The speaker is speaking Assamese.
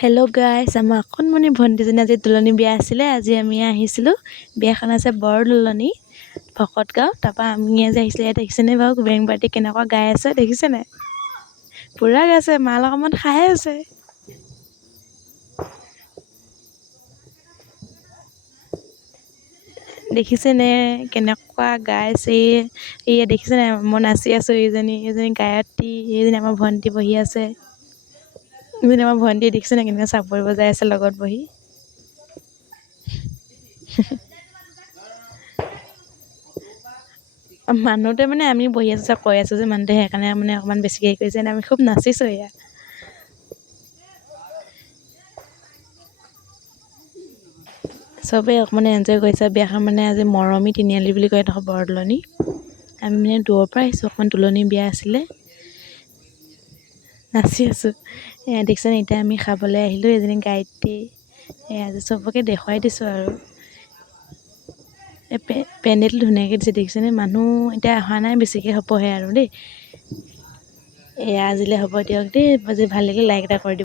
হেল্ল' গাইছ, আমাৰ অকণমানি ভণ্টিজনী আজি তুলনি বিয়া আছিলে। আজি আমি আহিছিলোঁ, বিয়াখন আছে বৰ তুলনি ভকতগাঁও। তাৰপৰা আমি আজি আহিছিলোঁ। ইয়াত দেখিছেনে বাৰু বেং পাৰ্টি কেনেকুৱা গাই আছে, দেখিছে নাই? পূৰা গাইছে, মাল অকণমান খাই আছে। দেখিছেনে কেনেকুৱা গাইছে? এই দেখিছে নাই? মই নাচি আছোঁ, এইজনী গায়ত্ৰী, এইজনী আমাৰ ভণ্টি বহি আছে। এইজনী আমাৰ ভণ্টি, দেখিছেনে কেনেকৈ চাপৰি বজাই আছে লগত বহি? মানুহটোৱে মানে আমি বহি আছোঁ চব কৈ আছোঁ যে মানুহটোৱে সেইকাৰণে মানে অকণমান বেছিকৈ হেৰি কৰিছে। আমি খুব নাচিছোঁ এয়া। চবেই অকণমান এনজয় কৰিছে বিয়াখন। মানে আজি মৰমী তিনিআলি বুলি কয় এইডোখৰ বৰ তুলনি। আমি মানে দূৰৰ পৰা আহিছোঁ, অকণমান তুলনি বিয়া আছিলে, নাচি আছোঁ। এয়া দেখিছেনে? এতিয়া আমি খাবলৈ আহিলোঁ। এজনী গায়ত্ৰী, এয়া আজি চবকে দেখুৱাই দিছোঁ আৰু এই পেণ্ডেলটো ধুনীয়াকৈ দিছে, দেখিছেনে? মানুহ এতিয়া অহা নাই, বেছিকৈ হ'বহে আৰু দেই। এয়া আজিলৈ হ'ব দিয়ক দেই। আজি ভাল লাগিলে, লাইক এটা কৰি দিব।